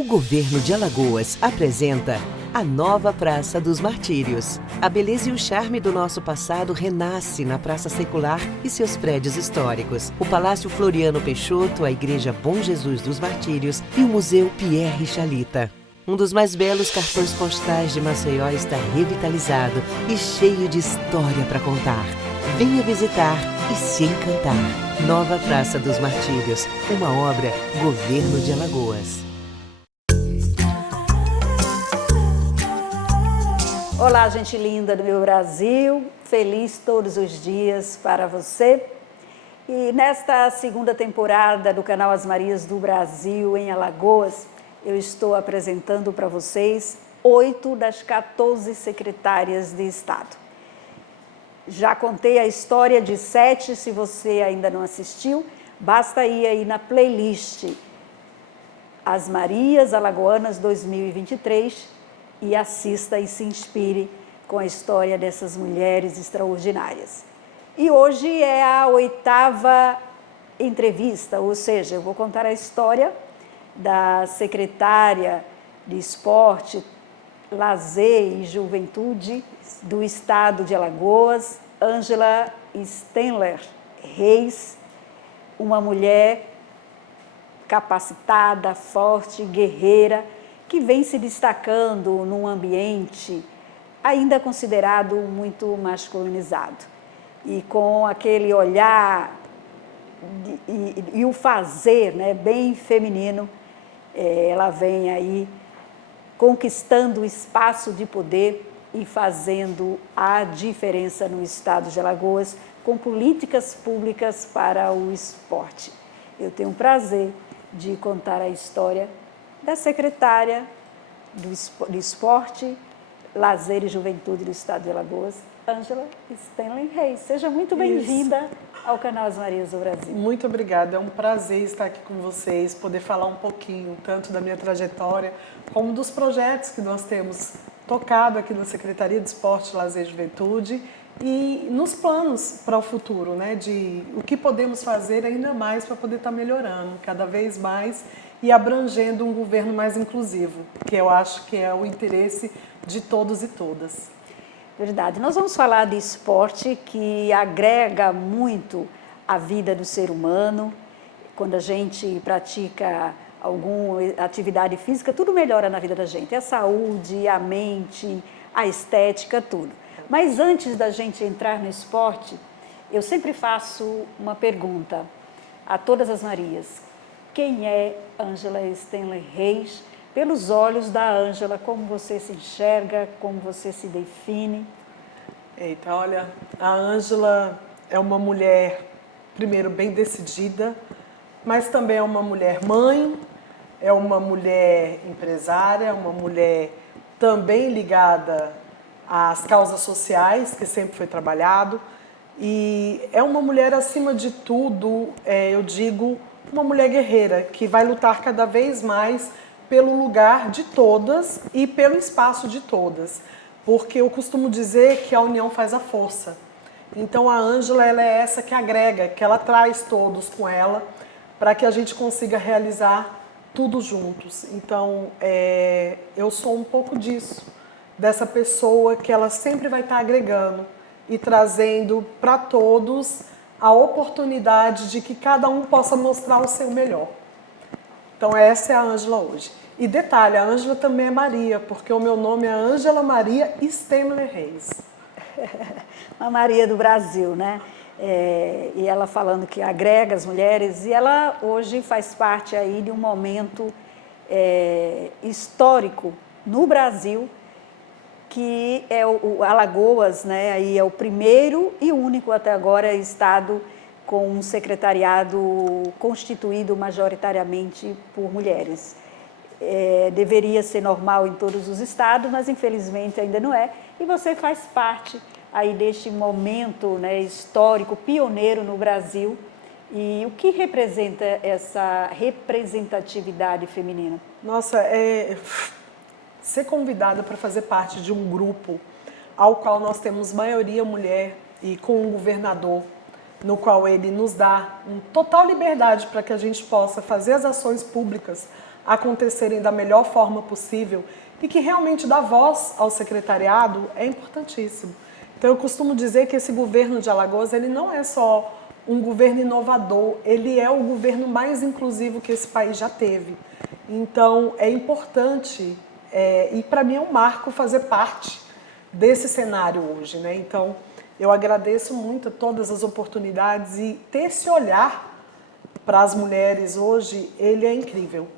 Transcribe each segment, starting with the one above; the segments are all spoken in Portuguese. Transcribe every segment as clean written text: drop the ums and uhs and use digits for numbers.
O governo de Alagoas apresenta a nova Praça dos Martírios. A beleza e o charme do nosso passado renasce na Praça Secular e seus prédios históricos. O Palácio Floriano Peixoto, a Igreja Bom Jesus dos Martírios e o Museu Pierre Chalita. Um dos mais belos cartões postais de Maceió está revitalizado e cheio de história para contar. Venha visitar e se encantar. Nova Praça dos Martírios, uma obra Governo de Alagoas. Olá, gente linda do meu Brasil, feliz todos os dias para você. E nesta segunda temporada do canal As Marias do Brasil em Alagoas, eu estou apresentando para vocês 8 das 14 secretárias de Estado. Já contei a história de 7, se você ainda não assistiu, basta ir aí na playlist As Marias Alagoanas 2023 e assista e se inspire com a história dessas mulheres extraordinárias. E hoje é a 8ª entrevista, ou seja, eu vou contar a história da secretária de Esporte, Lazer e Juventude do Estado de Alagoas, Ângela Stenler Reis, uma mulher capacitada, forte, guerreira, que vem se destacando num ambiente ainda considerado muito masculinizado. E com aquele olhar e o fazer, né, bem feminino, ela vem aí conquistando o espaço de poder e fazendo a diferença no estado de Alagoas com políticas públicas para o esporte. Eu tenho o prazer de contar a história da secretária de Esporte, Lazer e Juventude do Estado de Alagoas, Ângela Stenler Reis. Seja muito bem-vinda ao canal As Marias do Brasil. Muito obrigada, é um prazer estar aqui com vocês, poder falar um pouquinho, tanto da minha trajetória, como dos projetos que nós temos tocado aqui na Secretaria de Esporte, Lazer e Juventude, e nos planos para o futuro, né, de o que podemos fazer ainda mais para poder estar melhorando cada vez mais e abrangendo um governo mais inclusivo, que eu acho que é o interesse de todos e todas. Verdade. Nós vamos falar de esporte que agrega muito a vida do ser humano. Quando a gente pratica alguma atividade física, tudo melhora na vida da gente. A saúde, a mente, a estética, tudo. Mas antes da gente entrar no esporte, eu sempre faço uma pergunta a todas as Marias. Quem é Ângela Stenler Reis? Pelos olhos da Ângela, como você se enxerga, como você se define? Eita, olha, a Ângela é uma mulher, primeiro, bem decidida, mas também é uma mulher mãe, é uma mulher empresária, uma mulher também ligada às causas sociais, que sempre foi trabalhado, e é uma mulher, acima de tudo, eu digo, uma mulher guerreira, que vai lutar cada vez mais pelo lugar de todas e pelo espaço de todas. Porque eu costumo dizer que a união faz a força. Então a Ângela, ela é essa que agrega, que ela traz todos com ela, para que a gente consiga realizar tudo juntos. Então eu sou um pouco disso, dessa pessoa que ela sempre vai estar agregando e trazendo para todos a oportunidade de que cada um possa mostrar o seu melhor. Então essa é a Ângela hoje. E detalhe, a Ângela também é Maria, porque o meu nome é Ângela Maria Stenler Reis. Uma Maria do Brasil, né? E ela falando que agrega as mulheres, e ela hoje faz parte aí de um momento histórico no Brasil, que é o Alagoas, né? Aí é o primeiro e único até agora estado com um secretariado constituído majoritariamente por mulheres. Deveria ser normal em todos os estados, mas infelizmente ainda não é. E você faz parte aí deste momento, né, histórico, pioneiro no Brasil. E o que representa essa representatividade feminina? Nossa, ser convidada para fazer parte de um grupo ao qual nós temos maioria mulher e com um governador, no qual ele nos dá total liberdade para que a gente possa fazer as ações públicas acontecerem da melhor forma possível e que realmente dar voz ao secretariado é importantíssimo. Então eu costumo dizer que esse governo de Alagoas, ele não é só um governo inovador, ele é o governo mais inclusivo que esse país já teve. Então é importante, e para mim é um marco fazer parte desse cenário hoje, né? Então eu agradeço muito a todas as oportunidades e ter esse olhar para as mulheres hoje, ele é incrível.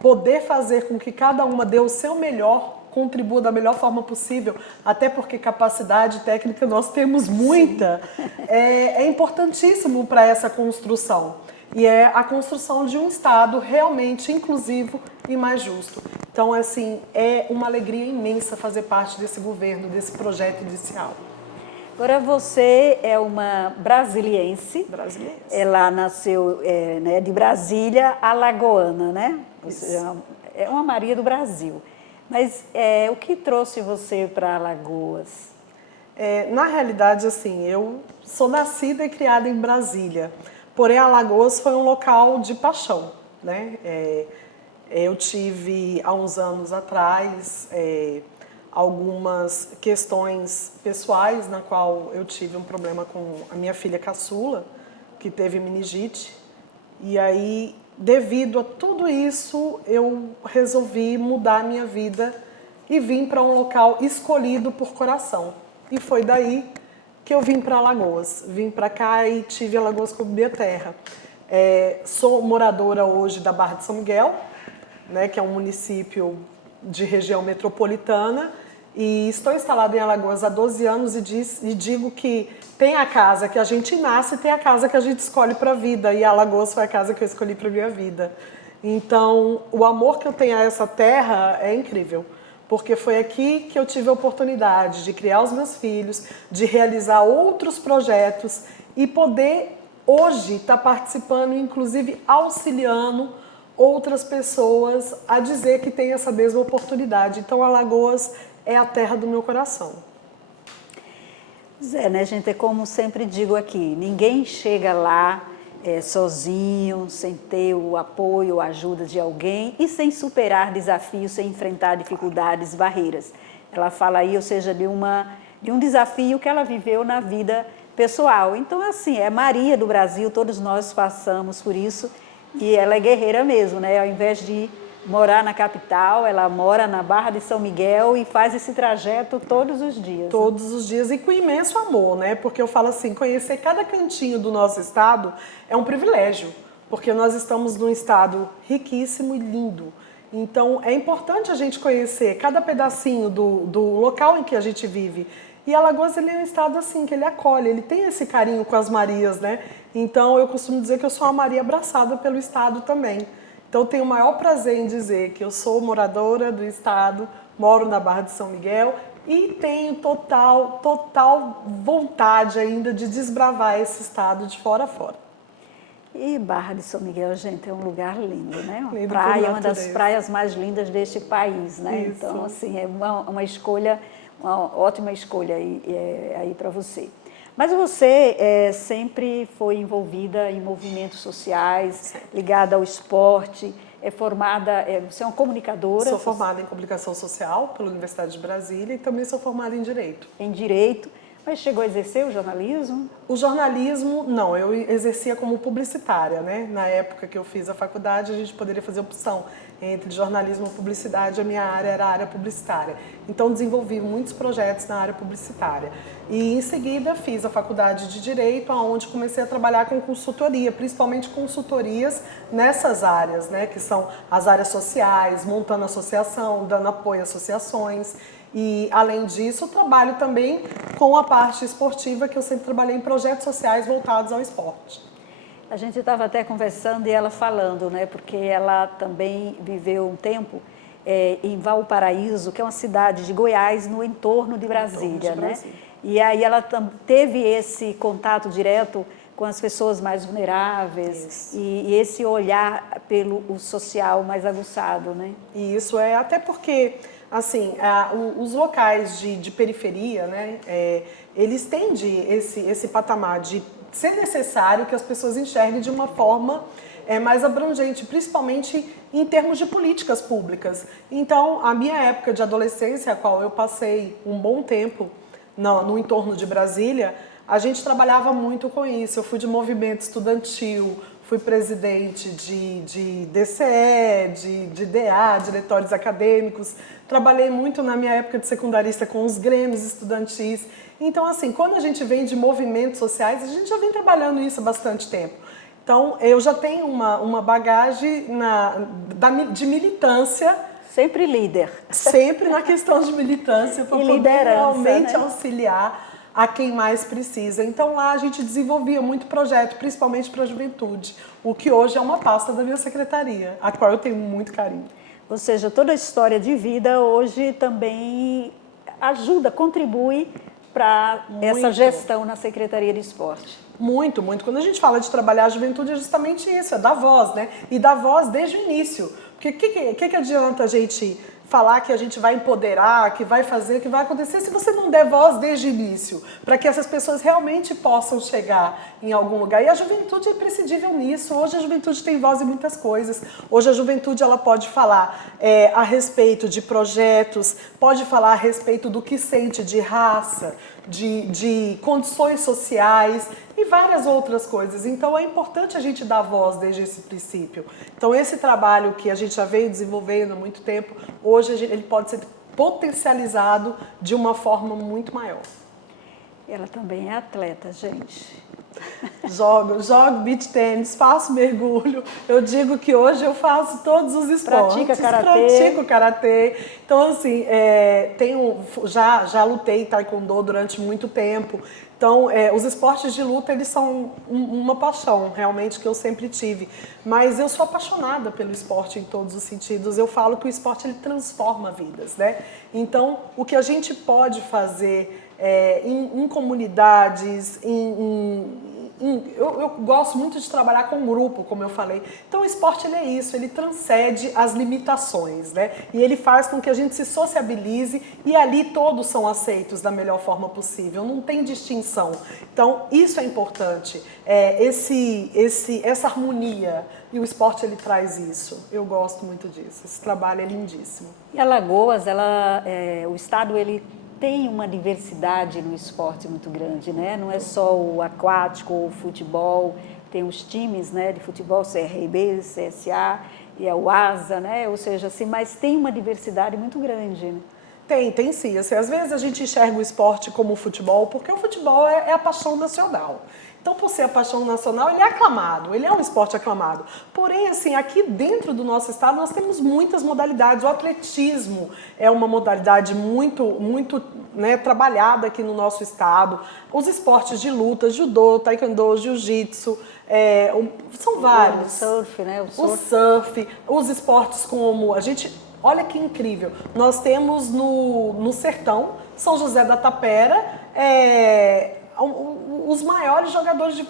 Poder fazer com que cada uma dê o seu melhor, contribua da melhor forma possível, até porque capacidade técnica nós temos muita, é importantíssimo para essa construção. E é a construção de um Estado realmente inclusivo e mais justo. Então, assim, é uma alegria imensa fazer parte desse governo, desse projeto inicial. Agora você é uma brasiliense. Brasiliense. Ela nasceu né, de Brasília, alagoana, né? Você é uma Maria do Brasil. Mas o que trouxe você para Alagoas? Na realidade, assim, eu sou nascida e criada em Brasília. Porém, Alagoas foi um local de paixão, né? Eu tive, há uns anos atrás, algumas questões pessoais, na qual eu tive um problema com a minha filha caçula, que teve meningite. E aí, devido a tudo isso, eu resolvi mudar a minha vida e vim para um local escolhido por coração. E foi daí que eu vim para Alagoas. Vim para cá e tive Alagoas como minha terra. Sou moradora hoje da Barra de São Miguel, né, que é um município de região metropolitana, e estou instalada em Alagoas há 12 anos e digo que tem a casa que a gente nasce e tem a casa que a gente escolhe para a vida, e Alagoas foi a casa que eu escolhi para a minha vida. Então, o amor que eu tenho a essa terra é incrível, porque foi aqui que eu tive a oportunidade de criar os meus filhos, de realizar outros projetos e poder hoje estar participando, inclusive auxiliando outras pessoas a dizer que tem essa mesma oportunidade. Então, Alagoas é a terra do meu coração. Zé, né, gente, é como sempre digo aqui, ninguém chega lá sozinho, sem ter o apoio, a ajuda de alguém e sem superar desafios, sem enfrentar dificuldades, barreiras. Ela fala aí, ou seja, de um desafio que ela viveu na vida pessoal. Então, assim, é Maria do Brasil, todos nós passamos por isso e ela é guerreira mesmo, né? Ao invés de morar na capital, ela mora na Barra de São Miguel e faz esse trajeto todos os dias. Todos os dias e com imenso amor, né? Porque eu falo assim, conhecer cada cantinho do nosso estado é um privilégio, porque nós estamos num estado riquíssimo e lindo. Então, é importante a gente conhecer cada pedacinho do local em que a gente vive. E Alagoas, ele é um estado assim, que ele acolhe, ele tem esse carinho com as Marias, né? Então, eu costumo dizer que eu sou uma Maria abraçada pelo estado também. Então, eu tenho o maior prazer em dizer que eu sou moradora do estado, moro na Barra de São Miguel e tenho total vontade ainda de desbravar esse estado de fora a fora. E Barra de São Miguel, gente, é um lugar lindo, né? Uma Lindo praia, uma das praias mais lindas deste país, né? Isso. Então, assim, é uma escolha, uma ótima escolha aí para você. Mas você sempre foi envolvida em movimentos sociais, ligada ao esporte, você é uma comunicadora? Sou formada em comunicação social pela Universidade de Brasília e também sou formada em Direito. Em Direito, mas chegou a exercer o jornalismo? O jornalismo, não, eu exercia como publicitária, né? Na época que eu fiz a faculdade, a gente poderia fazer opção entre jornalismo e publicidade, a minha área era a área publicitária. Então, desenvolvi muitos projetos na área publicitária. E, em seguida, fiz a faculdade de Direito, onde comecei a trabalhar com consultoria, principalmente consultorias nessas áreas, né? Que são as áreas sociais, montando associação, dando apoio a associações. E, além disso, trabalho também com a parte esportiva, que eu sempre trabalhei em projetos sociais voltados ao esporte. A gente estava até conversando e ela falando, né? Porque ela também viveu um tempo em Valparaíso, que é uma cidade de Goiás, no entorno de Brasília, né? E aí ela teve esse contato direto com as pessoas mais vulneráveis e esse olhar pelo social mais aguçado, né? E isso é até porque, assim, os locais de periferia, né, eles têm esse patamar de ser necessário que as pessoas enxerguem de uma forma é mais abrangente, principalmente em termos de políticas públicas. Então, a minha época de adolescência, a qual eu passei um bom tempo no entorno de Brasília, a gente trabalhava muito com isso. Eu fui de movimento estudantil, fui presidente de DCE, de DA, diretórios acadêmicos. Trabalhei muito na minha época de secundarista com os grêmios estudantis. Então, assim, quando a gente vem de movimentos sociais, a gente já vem trabalhando isso há bastante tempo. Então, eu já tenho uma bagagem de militância. Sempre líder. Sempre na questão de militância, para poder realmente, né, auxiliar a quem mais precisa. Então lá a gente desenvolvia muito projeto, principalmente para a juventude, o que hoje é uma pasta da minha secretaria, a qual eu tenho muito carinho. Ou seja, toda a história de vida hoje também ajuda, contribui para essa gestão na Secretaria de Esporte. Muito, muito. Quando a gente fala de trabalhar a juventude é justamente isso, é dar voz, né? E dar voz desde o início. Porque o que adianta a gente falar que a gente vai empoderar, que vai fazer, que vai acontecer, se você não der voz desde o início, para que essas pessoas realmente possam chegar em algum lugar. E a juventude é imprescindível nisso. Hoje a juventude tem voz em muitas coisas. Hoje a juventude ela pode falar a respeito de projetos, pode falar a respeito do que sente de raça, de condições sociais e várias outras coisas. Então é importante a gente dar voz desde esse princípio. Então esse trabalho que a gente já veio desenvolvendo há muito tempo, hoje ele pode ser potencializado de uma forma muito maior. Ela também é atleta, gente. Jogo beach tênis, faço mergulho. Eu digo que hoje eu faço todos os esportes. Pratico karatê. Então, assim, já lutei taekwondo durante muito tempo. Então, os esportes de luta, eles são uma paixão, realmente, que eu sempre tive. Mas eu sou apaixonada pelo esporte em todos os sentidos. Eu falo que o esporte, ele transforma vidas, né? Então, o que a gente pode fazer em comunidades, eu gosto muito de trabalhar com grupo, como eu falei. Então o esporte ele é isso, ele transcende as limitações, né? E ele faz com que a gente se sociabilize e ali todos são aceitos da melhor forma possível, não tem distinção. Então isso é importante, essa harmonia, e o esporte ele traz isso. Eu gosto muito disso, esse trabalho é lindíssimo. E Alagoas, o estado ele tem uma diversidade no esporte muito grande, né? Não é só o aquático ou o futebol, tem os times, né, de futebol, CRB, CSA e o ASA, né? Ou seja, assim, mas tem uma diversidade muito grande, né? Tem sim. Assim, às vezes a gente enxerga o esporte como o futebol, porque o futebol é a paixão nacional. Então, por ser a paixão nacional, ele é aclamado, ele é um esporte aclamado. Porém, assim, aqui dentro do nosso estado, nós temos muitas modalidades. O atletismo é uma modalidade muito né, trabalhada aqui no nosso estado. Os esportes de luta, judô, taekwondo, jiu-jitsu, são vários. O surf, né? O surf, os esportes como olha que incrível, nós temos no sertão, São José da Tapera, os maiores jogadores de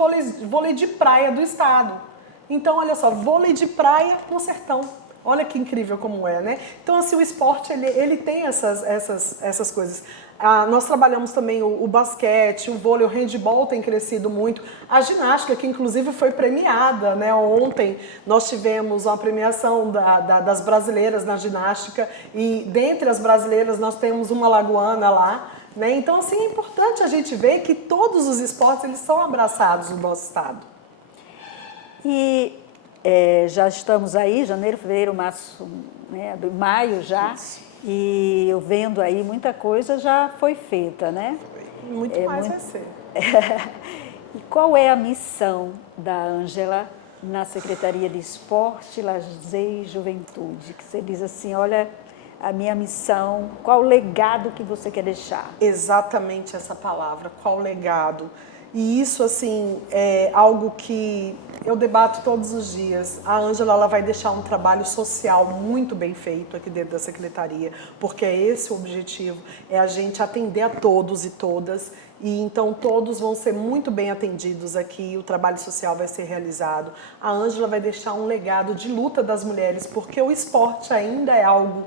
vôlei de praia do estado. Então, olha só, vôlei de praia no sertão. Olha que incrível como é, né? Então, assim, o esporte, ele tem essas coisas. Nós trabalhamos também o basquete, o vôlei, o handebol tem crescido muito. A ginástica, que inclusive foi premiada, né? Ontem nós tivemos uma premiação das brasileiras na ginástica e dentre as brasileiras nós temos uma alagoana lá, né? Então, assim, é importante a gente ver que todos os esportes, eles são abraçados no nosso estado. E já estamos aí, janeiro, fevereiro, março, né? Maio já. Isso. E eu vendo aí, muita coisa já foi feita, né? Muito mais vai ser. E qual é a missão da Ângela na Secretaria de Esporte, Lazer e Juventude? Que você diz assim, olha, a minha missão, qual o legado que você quer deixar? Exatamente essa palavra, qual o legado? E isso, assim, é algo que eu debato todos os dias. A Ângela, ela vai deixar um trabalho social muito bem feito aqui dentro da Secretaria, porque é esse o objetivo, é a gente atender a todos e todas, e então todos vão ser muito bem atendidos aqui, o trabalho social vai ser realizado. A Ângela vai deixar um legado de luta das mulheres, porque o esporte ainda é algo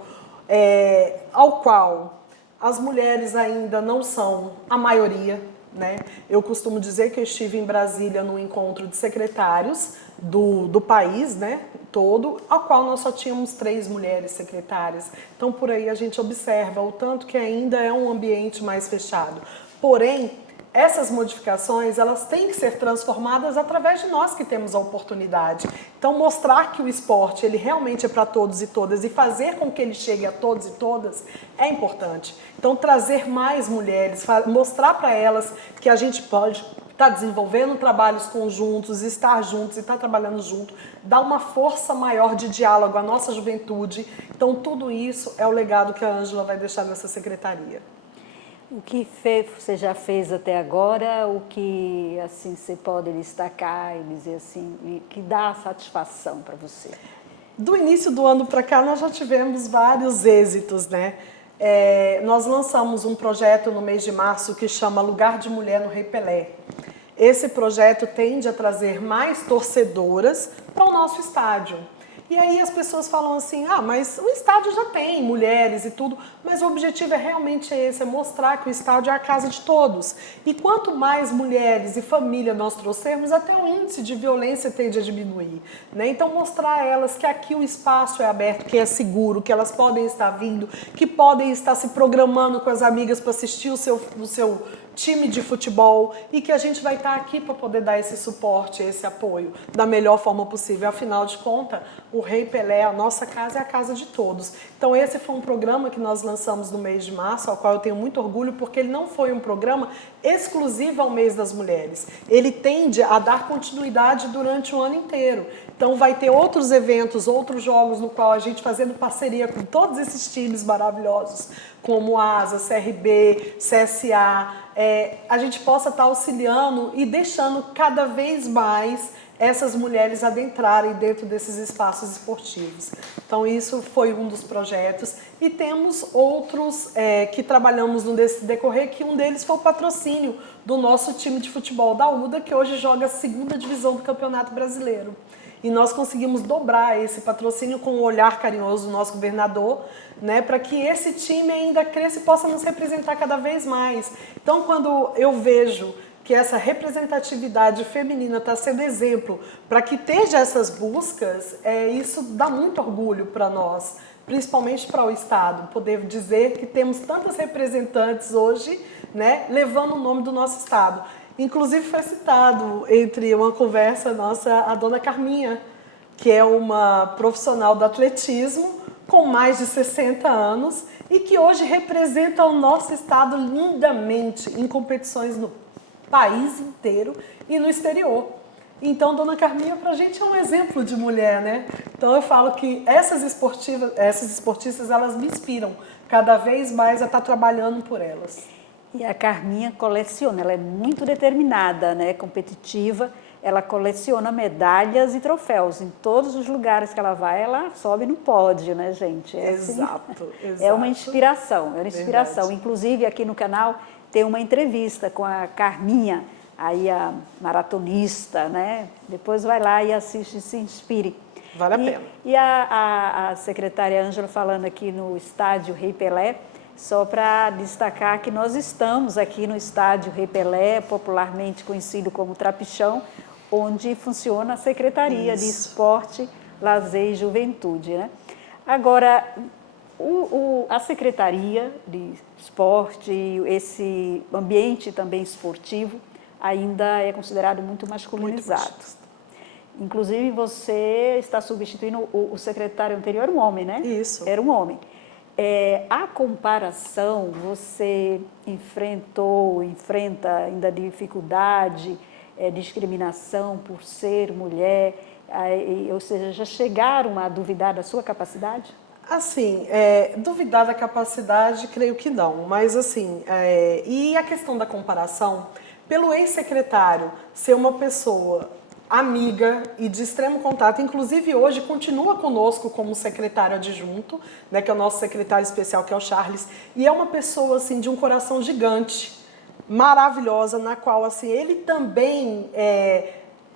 ao qual as mulheres ainda não são a maioria, né? Eu costumo dizer que eu estive em Brasília num encontro de secretários do país, né, todo, ao qual nós só tínhamos 3 mulheres secretárias. Então, por aí a gente observa o tanto que ainda é um ambiente mais fechado. Porém, essas modificações, elas têm que ser transformadas através de nós que temos a oportunidade. Então, mostrar que o esporte, ele realmente é para todos e todas e fazer com que ele chegue a todos e todas é importante. Então, trazer mais mulheres, mostrar para elas que a gente pode estar desenvolvendo trabalhos conjuntos, estar juntos e estar trabalhando junto, dar uma força maior de diálogo à nossa juventude. Então, tudo isso é o legado que a Ângela vai deixar nessa secretaria. O que você já fez até agora, o que assim você pode destacar e dizer assim, que dá satisfação para você? Do início do ano para cá, nós já tivemos vários êxitos, né? Nós lançamos um projeto no mês de março que chama Lugar de Mulher no Rei Pelé. Esse projeto tende a trazer mais torcedoras para o nosso estádio. E aí as pessoas falam assim, mas o estádio já tem mulheres e tudo, mas o objetivo é realmente esse, é mostrar que o estádio é a casa de todos. E quanto mais mulheres e família nós trouxermos, até o índice de violência tende a diminuir, né? Então mostrar a elas que aqui o espaço é aberto, que é seguro, que elas podem estar vindo, que podem estar se programando com as amigas para assistir o seu time de futebol e que a gente vai estar aqui para poder dar esse suporte, esse apoio da melhor forma possível. Afinal de contas, o Rei Pelé, a nossa casa é a casa de todos. Então esse foi um programa que nós lançamos no mês de março, ao qual eu tenho muito orgulho, porque ele não foi um programa exclusivo ao mês das mulheres. Ele tende a dar continuidade durante o ano inteiro. Então vai ter outros eventos, outros jogos no qual a gente fazendo parceria com todos esses times maravilhosos, como ASA, CRB, CSA, a gente possa estar auxiliando e deixando cada vez mais essas mulheres adentrarem dentro desses espaços esportivos. Então isso foi um dos projetos e temos outros que trabalhamos no decorrer, que um deles foi o patrocínio do nosso time de futebol da UDA, que hoje joga a 2ª divisão do Campeonato Brasileiro. E nós conseguimos dobrar esse patrocínio com o olhar carinhoso do nosso governador, né, para que esse time ainda cresça e possa nos representar cada vez mais. Então, quando eu vejo que essa representatividade feminina está sendo exemplo para que esteja essas buscas, isso dá muito orgulho para nós, principalmente para o Estado, poder dizer que temos tantas representantes hoje, né, levando o nome do nosso Estado. Inclusive foi citado entre uma conversa nossa a dona Carminha, que é uma profissional do atletismo com mais de 60 anos e que hoje representa o nosso estado lindamente em competições no país inteiro e no exterior. Então, dona Carminha, para a gente é um exemplo de mulher, né? Então, eu falo que essas esportistas, elas me inspiram cada vez mais a estar trabalhando por elas. E a Carminha coleciona, ela é muito determinada, né, competitiva, ela coleciona medalhas e troféus. Em todos os lugares que ela vai, ela sobe no pódio, né, gente? Exato. É uma inspiração, é uma inspiração. Verdade. Inclusive, aqui no canal tem uma entrevista com a Carminha, aí a maratonista, né? Depois vai lá e assiste e se inspire. Vale a pena. E a secretária Ângela falando aqui no estádio Rei Pelé, só para destacar que nós estamos aqui no estádio Rei Pelé, popularmente conhecido como Trapichão, onde funciona a Secretaria de Esporte, Lazer e Juventude, né? Agora, a Secretaria de Esporte, esse ambiente também esportivo, ainda é considerado muito masculinizado. Muito. Inclusive, você está substituindo o secretário anterior, era um homem, né? Isso. Era um homem. A comparação, você enfrenta ainda dificuldade, discriminação por ser mulher, ou seja, já chegaram a duvidar da sua capacidade? Assim, duvidar da capacidade, creio que não, mas assim, e a questão da comparação, pelo ex-secretário ser uma pessoa amiga e de extremo contato, inclusive hoje continua conosco como secretário adjunto, né, que é o nosso secretário especial, que é o Charles, e é uma pessoa assim de um coração gigante, maravilhosa, na qual assim ele também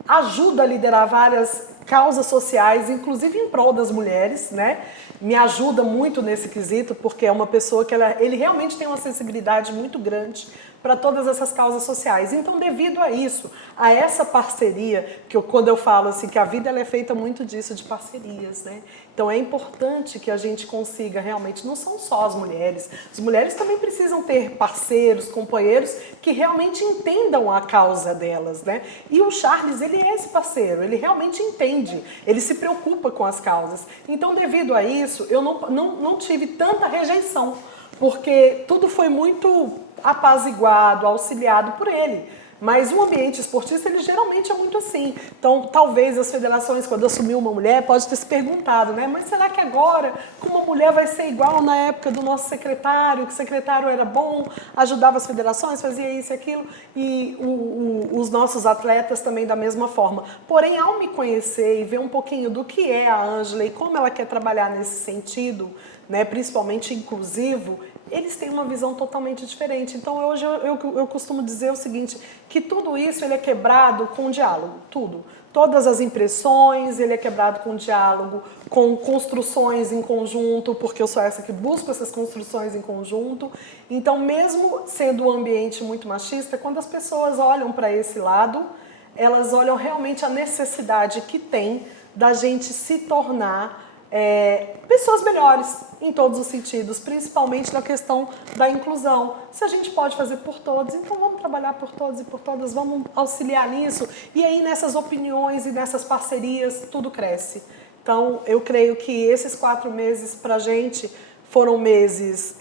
ajuda a liderar várias causas sociais, inclusive em prol das mulheres, né? me ajuda muito nesse quesito, porque é uma pessoa que ele realmente tem uma sensibilidade muito grande para todas essas causas sociais. Então, devido a isso, a essa parceria, quando eu falo assim, que a vida ela é feita muito disso, de parcerias, né? Então, é importante que a gente consiga realmente, não são só as mulheres também precisam ter parceiros, companheiros que realmente entendam a causa delas, né? E o Charles, ele é esse parceiro, ele realmente entende, ele se preocupa com as causas. Então, devido a isso, eu não tive tanta rejeição, porque tudo foi muito apaziguado, auxiliado por ele. Mas o ambiente esportista, ele geralmente é muito assim. Então, talvez as federações, quando assumiu uma mulher, pode ter se perguntado, né? Mas será que agora, com uma mulher, vai ser igual na época do nosso secretário, que o secretário era bom, ajudava as federações, fazia isso e aquilo, e os nossos atletas também da mesma forma. Porém, ao me conhecer e ver um pouquinho do que é a Ângela e como ela quer trabalhar nesse sentido, né, principalmente inclusivo, eles têm uma visão totalmente diferente. Então, hoje eu costumo dizer o seguinte, que tudo isso ele é quebrado com diálogo, tudo. Todas as impressões, ele é quebrado com diálogo, com construções em conjunto, porque eu sou essa que busco essas construções em conjunto. Então, mesmo sendo um ambiente muito machista, quando as pessoas olham para esse lado, elas olham realmente a necessidade que tem da gente se tornar pessoas melhores em todos os sentidos, principalmente na questão da inclusão. Se a gente pode fazer por todos, então vamos trabalhar por todos e por todas, vamos auxiliar nisso, e aí nessas opiniões e nessas parcerias tudo cresce. Então eu creio que esses 4 meses pra gente foram meses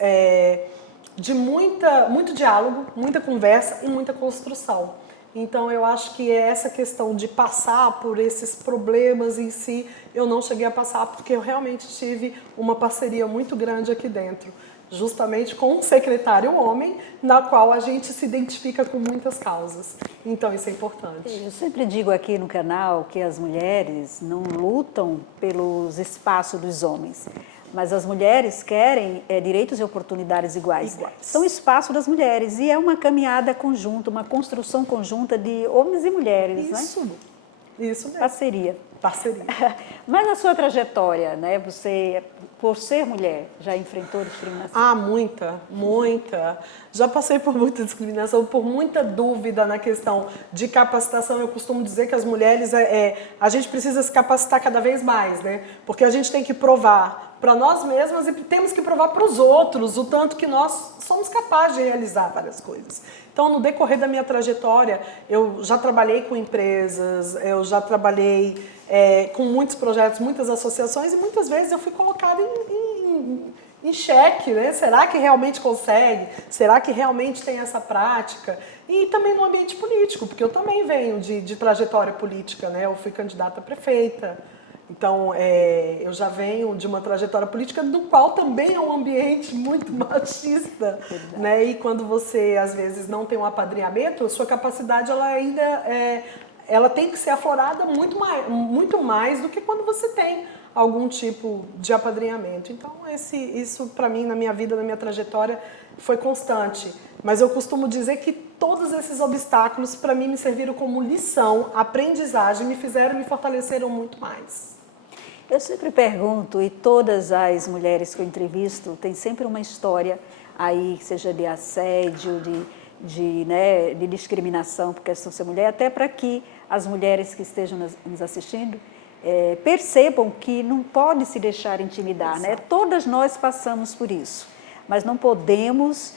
de muito diálogo, muita conversa e muita construção. Então, eu acho que essa questão de passar por esses problemas em si, eu não cheguei a passar porque eu realmente tive uma parceria muito grande aqui dentro, justamente com um secretário homem, na qual a gente se identifica com muitas causas. Então, isso é importante. Eu sempre digo aqui no canal que as mulheres não lutam pelos espaços dos homens, mas as mulheres querem direitos e oportunidades iguais. São espaço das mulheres e é uma caminhada conjunta, uma construção conjunta de homens e mulheres, isso, né? Isso mesmo. Parceria. Parceria. Mas a sua trajetória, né? Você, por ser mulher, já enfrentou discriminação? Ah, muita. Já passei por muita discriminação, por muita dúvida na questão de capacitação. Eu costumo dizer que as mulheres, a gente precisa se capacitar cada vez mais, né? Porque a gente tem que provar para nós mesmas e temos que provar para os outros o tanto que nós somos capazes de realizar várias coisas. Então, no decorrer da minha trajetória, eu já trabalhei com empresas, eu já trabalhei com muitos projetos, muitas associações, e muitas vezes eu fui colocada em xeque, né? Será que realmente consegue? Será que realmente tem essa prática? E também no ambiente político, porque eu também venho de trajetória política, né? Eu fui candidata a prefeita. Então, eu já venho de uma trajetória política no qual também é um ambiente muito machista, né? E quando você, às vezes, não tem um apadrinhamento, a sua capacidade ela ainda ela tem que ser aflorada muito mais do que quando você tem algum tipo de apadrinhamento. Então, isso para mim, na minha vida, na minha trajetória, foi constante. Mas eu costumo dizer que todos esses obstáculos, para mim, me serviram como lição, aprendizagem, me fortaleceram muito mais. Eu sempre pergunto, e todas as mulheres que eu entrevisto têm sempre uma história aí, seja de assédio, de discriminação por questão de ser mulher, até para que as mulheres que estejam nos assistindo percebam que não pode se deixar intimidar, né? Todas nós passamos por isso, mas não podemos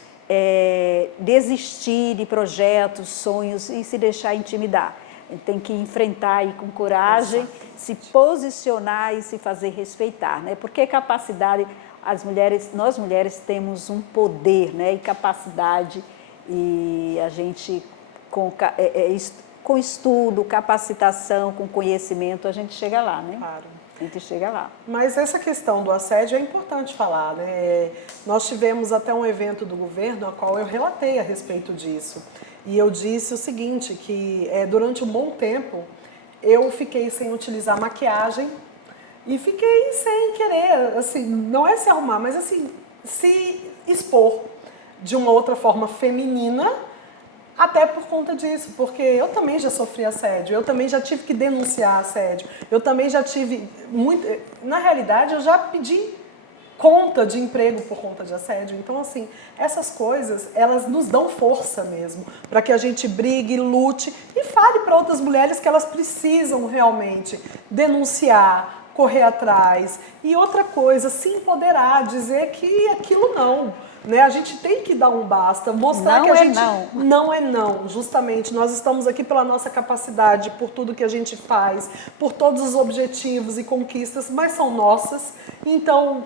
desistir de projetos, sonhos e se deixar intimidar. A gente tem que enfrentar aí com coragem, exatamente, se posicionar e se fazer respeitar, né? Porque capacidade, nós mulheres temos um poder, né? E capacidade, e a gente com estudo, capacitação, com conhecimento, a gente chega lá, né? Claro. A gente chega lá. Mas essa questão do assédio é importante falar, né? Nós tivemos até um evento do governo, a qual eu relatei a respeito disso. E eu disse o seguinte, que durante um bom tempo eu fiquei sem utilizar maquiagem e fiquei sem querer, assim, não é se arrumar, mas assim, se expor de uma outra forma feminina, até por conta disso, porque eu também já sofri assédio, eu também já tive que denunciar assédio, eu também já tive muito... Na realidade, eu já pedi conta de emprego por conta de assédio. Então, assim, essas coisas, elas nos dão força mesmo, para que a gente brigue, lute e fale para outras mulheres que elas precisam realmente denunciar, correr atrás. E outra coisa, se empoderar, dizer que aquilo não. Né? A gente tem que dar um basta, mostrar não que a é gente não é não. Justamente, nós estamos aqui pela nossa capacidade, por tudo que a gente faz, por todos os objetivos e conquistas, mas são nossas. Então,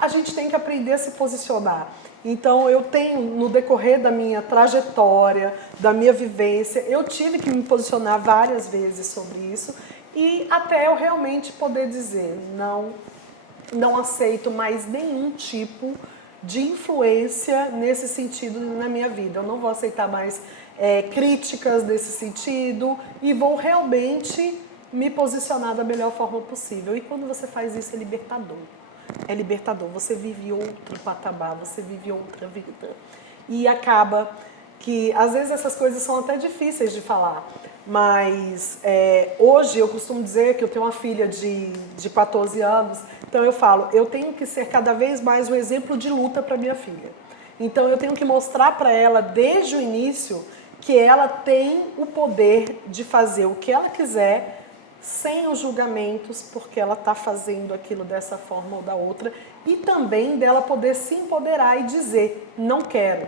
a gente tem que aprender a se posicionar. Então, eu tenho, no decorrer da minha trajetória, da minha vivência, eu tive que me posicionar várias vezes sobre isso e até eu realmente poder dizer, não aceito mais nenhum tipo de influência nesse sentido na minha vida. Eu não vou aceitar mais críticas nesse sentido e vou realmente me posicionar da melhor forma possível. E quando você faz isso, é libertador. É libertador. Você vive outro patamar, você vive outra vida. E acaba que, às vezes, essas coisas são até difíceis de falar. Mas hoje eu costumo dizer que eu tenho uma filha de 14 anos, então eu falo, eu tenho que ser cada vez mais um exemplo de luta para minha filha. Então eu tenho que mostrar para ela desde o início que ela tem o poder de fazer o que ela quiser sem os julgamentos, porque ela está fazendo aquilo dessa forma ou da outra, e também dela poder se empoderar e dizer, não quero,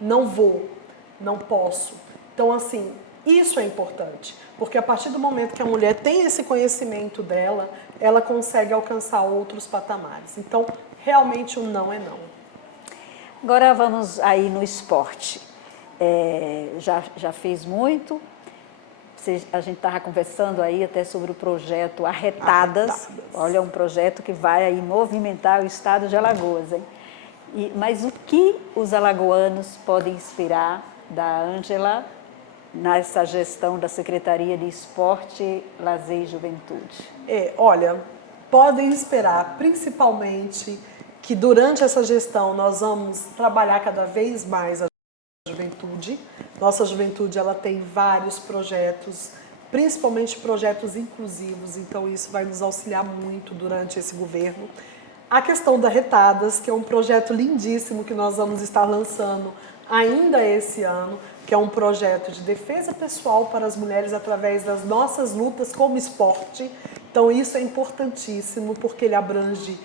não vou, não posso. Então assim, isso é importante, porque a partir do momento que a mulher tem esse conhecimento dela, ela consegue alcançar outros patamares. Então, realmente o não é não. Agora vamos aí no esporte. Já fez muito, a gente estava conversando aí até sobre o projeto Arretadas. Olha, um projeto que vai aí movimentar o estado de Alagoas, hein? Mas o que os alagoanos podem esperar da Ângela nessa gestão da Secretaria de Esporte, Lazer e Juventude? Olha, podem esperar principalmente que durante essa gestão nós vamos trabalhar cada vez mais a juventude. Nossa juventude, ela tem vários projetos, principalmente projetos inclusivos, então isso vai nos auxiliar muito durante esse governo. A questão da Retadas, que é um projeto lindíssimo que nós vamos estar lançando ainda esse ano, que é um projeto de defesa pessoal para as mulheres através das nossas lutas como esporte. Então isso é importantíssimo, porque ele abrange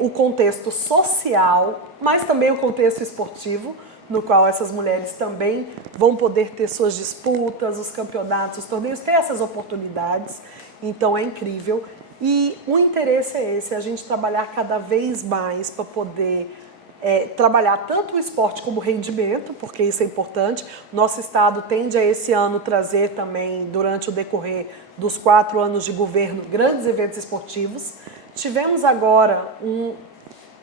o contexto social, mas também o contexto esportivo, no qual essas mulheres também vão poder ter suas disputas, os campeonatos, os torneios, ter essas oportunidades. Então é incrível. E o interesse é esse, a gente trabalhar cada vez mais para poder trabalhar tanto o esporte como o rendimento, porque isso é importante. Nosso estado tende a esse ano trazer também, durante o decorrer dos 4 anos de governo, grandes eventos esportivos. Tivemos agora um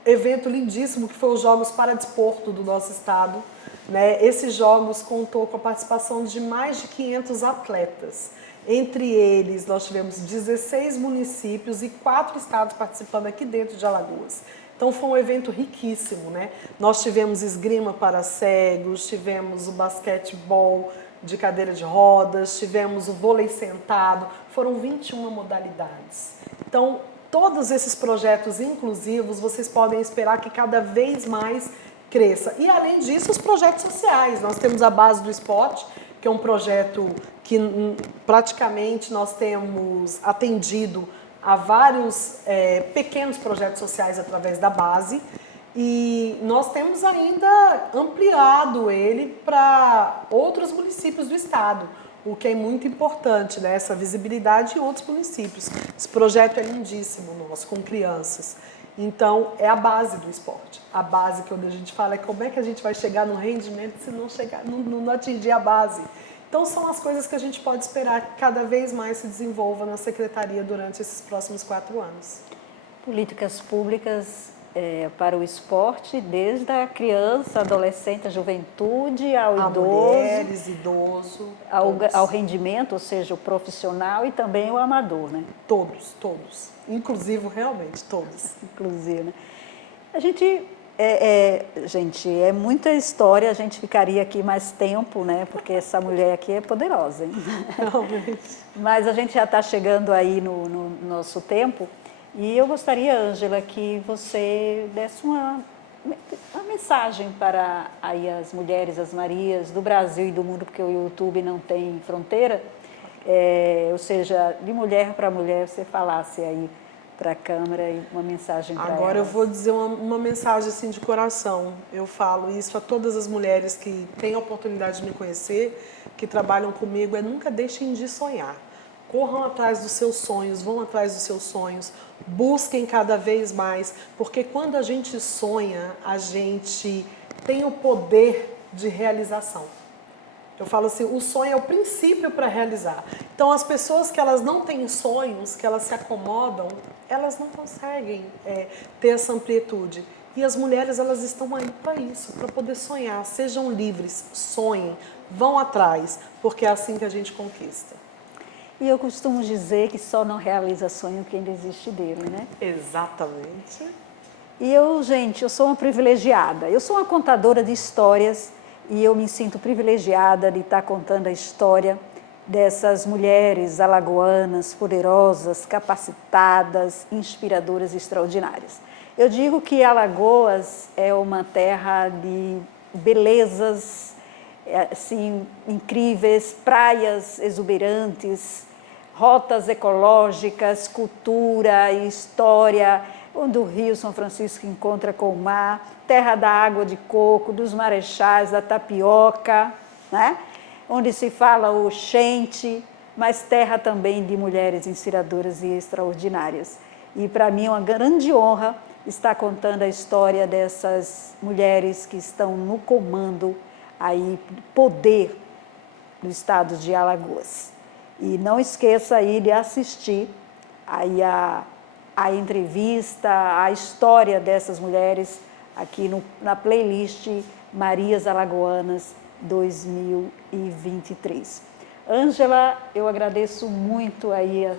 evento lindíssimo que foi os Jogos Paradesporto do nosso estado, né? Esses jogos contou com a participação de mais de 500 atletas. Entre eles, nós tivemos 16 municípios e 4 estados participando aqui dentro de Alagoas. Então foi um evento riquíssimo, né? Nós tivemos esgrima para cegos, tivemos o basquetebol de cadeira de rodas, tivemos o vôlei sentado, foram 21 modalidades. Então, todos esses projetos inclusivos, vocês podem esperar que cada vez mais cresça. E, além disso, os projetos sociais. Nós temos a Base do Esporte, que é um projeto que praticamente nós temos atendido a vários pequenos projetos sociais através da base. E nós temos ainda ampliado ele para outros municípios do estado, o que é muito importante, né? Essa visibilidade em outros municípios. Esse projeto é lindíssimo nosso, com crianças. Então, é a base do esporte. A base que a gente fala é como é que a gente vai chegar no rendimento se não atingir a base. Então, são as coisas que a gente pode esperar que cada vez mais se desenvolva na Secretaria durante esses próximos 4 anos. Políticas públicas para o esporte, desde a criança, adolescente, a juventude, ao idoso, mulheres, idoso, ao rendimento, ou seja, o profissional e também o amador, né? Todos. Inclusive, realmente, todos. Inclusive, né? A gente, gente, é muita história, a gente ficaria aqui mais tempo, né? Porque essa mulher aqui é poderosa, hein? Realmente. Mas a gente já está chegando aí no nosso tempo. E eu gostaria, Ângela, que você desse uma mensagem para aí as mulheres, as Marias do Brasil e do mundo, porque o YouTube não tem fronteira, ou seja, de mulher para mulher, você falasse aí para a câmera e uma mensagem para elas. Agora eu vou dizer uma mensagem assim de coração. Eu falo isso a todas as mulheres que têm a oportunidade de me conhecer, que trabalham comigo, nunca deixem de sonhar. Corram atrás dos seus sonhos, vão atrás dos seus sonhos, busquem cada vez mais, porque quando a gente sonha, a gente tem o poder de realização. Eu falo assim, o sonho é o princípio para realizar. Então, as pessoas que elas não têm sonhos, que elas se acomodam, elas não conseguem ter essa amplitude. E as mulheres, elas estão aí para isso, para poder sonhar. Sejam livres, sonhem, vão atrás, porque é assim que a gente conquista. E eu costumo dizer que só não realiza sonho quem desiste dele, né? Exatamente. E eu sou uma privilegiada. Eu sou uma contadora de histórias e eu me sinto privilegiada de estar contando a história dessas mulheres alagoanas, poderosas, capacitadas, inspiradoras e extraordinárias. Eu digo que Alagoas é uma terra de belezas assim, incríveis, praias exuberantes, rotas ecológicas, cultura e história, onde o Rio São Francisco encontra com o mar, terra da água de coco, dos marechais, da tapioca, né? Onde se fala o Xente, mas terra também de mulheres inspiradoras e extraordinárias. E para mim é uma grande honra estar contando a história dessas mulheres que estão no comando aí poder do estado de Alagoas. E não esqueça aí de assistir aí a entrevista, a história dessas mulheres aqui na playlist Marias Alagoanas 2023. Ângela, eu agradeço muito aí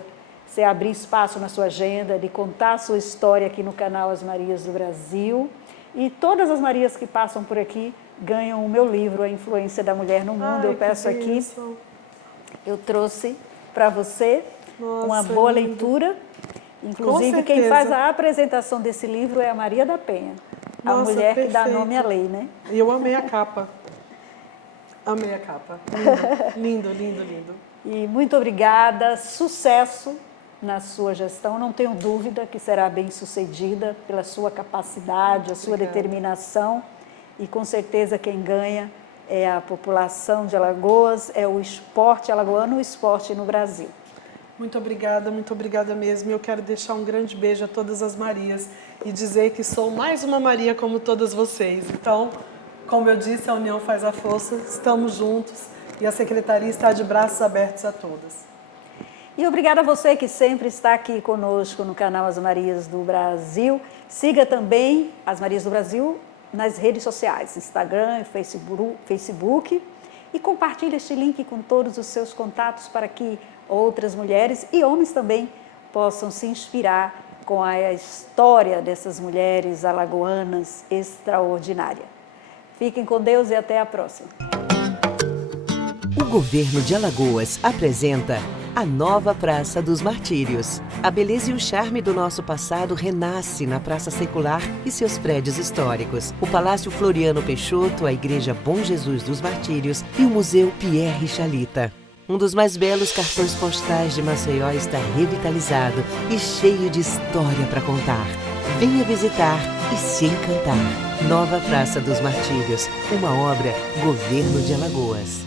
você abrir espaço na sua agenda de contar a sua história aqui no canal As Marias do Brasil. E todas as Marias que passam por aqui ganham o meu livro, A Influência da Mulher no Mundo. Eu peço aqui, eu trouxe para você uma boa leitura. Inclusive, quem faz a apresentação desse livro é a Maria da Penha, a mulher que dá nome à lei, né? E eu amei a capa. Amei a capa. Lindo, lindo, lindo. E muito obrigada, sucesso na sua gestão. Não tenho dúvida que será bem sucedida pela sua capacidade, a sua determinação. E com certeza quem ganha é a população de Alagoas, é o esporte alagoano, o esporte no Brasil. Muito obrigada mesmo. Eu quero deixar um grande beijo a todas as Marias e dizer que sou mais uma Maria como todas vocês. Então, como eu disse, a união faz a força, estamos juntos e a Secretaria está de braços abertos a todas. E obrigada a você que sempre está aqui conosco no canal As Marias do Brasil. Siga também As Marias do Brasil nas redes sociais, Instagram e Facebook. E compartilhe este link com todos os seus contatos para que outras mulheres e homens também possam se inspirar com a história dessas mulheres alagoanas extraordinárias. Fiquem com Deus e até a próxima. O Governo de Alagoas apresenta a nova Praça dos Martírios. A beleza e o charme do nosso passado renasce na Praça Secular e seus prédios históricos. O Palácio Floriano Peixoto, a Igreja Bom Jesus dos Martírios e o Museu Pierre Chalita. Um dos mais belos cartões postais de Maceió está revitalizado e cheio de história para contar. Venha visitar e se encantar. Nova Praça dos Martírios, uma obra Governo de Alagoas.